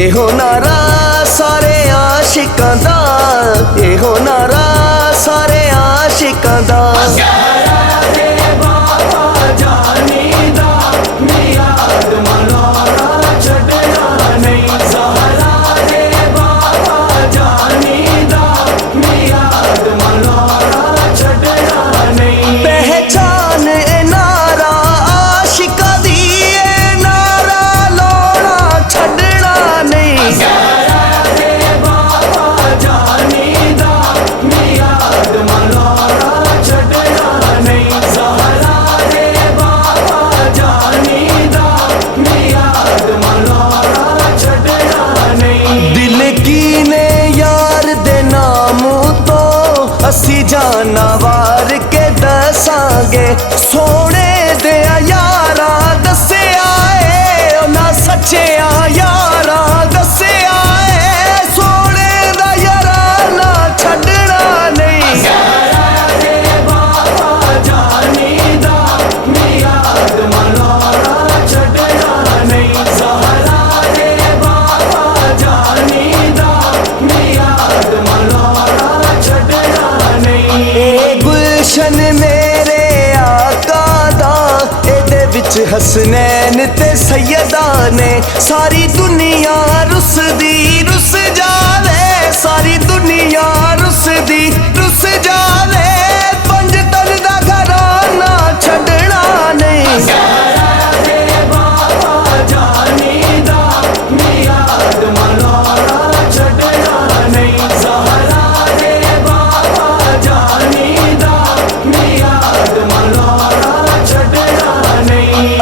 एहो नारा सारे आशिकां दा, एहो नारा सारे आशिकां दा। असी जाना वार के दसांगे सोने दे यारा दसे आए ना सच्चे यारा दसे आए सोने दा यारा ना छड़ना नहीं। गुलशन मेरे आका दा एदे विच हसनैन ते सैयदा ने सारी दुनिया रुसदी रुस जावे सारी दुनिया रुसदी रुस जावे पंज तन दा घराना छड़ना नहीं।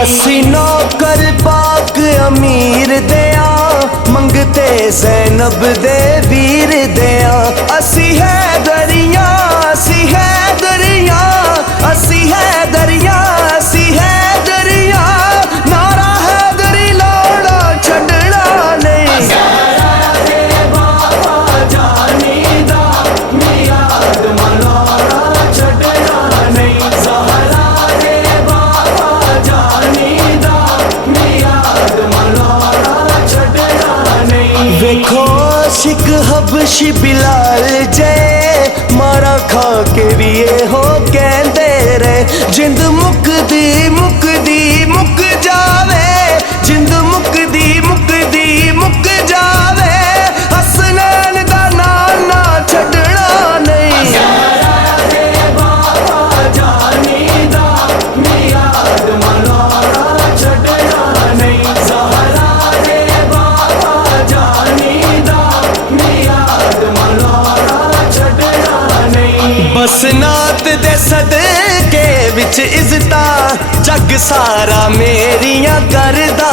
असी नौकर पाक अमीर दिया मंगते ज़ैनब दे वीर दिया। असी है दरिया असी है दरिया असी है दरिया असी है दरिया नारा है दरी लौड़ा छड़ना नहीं। देखो आशिक हबशी बिलाल जय मारा खा के भी ये हो कहते रहे जिंद मुकदी मुकदी मुक जावे जिंद मुकदी मुकदी मुक जावे हसनैन दा नाना छड़ना नहीं। बसनात दे सदके विच इज्जता जग सारा मेरियां करदा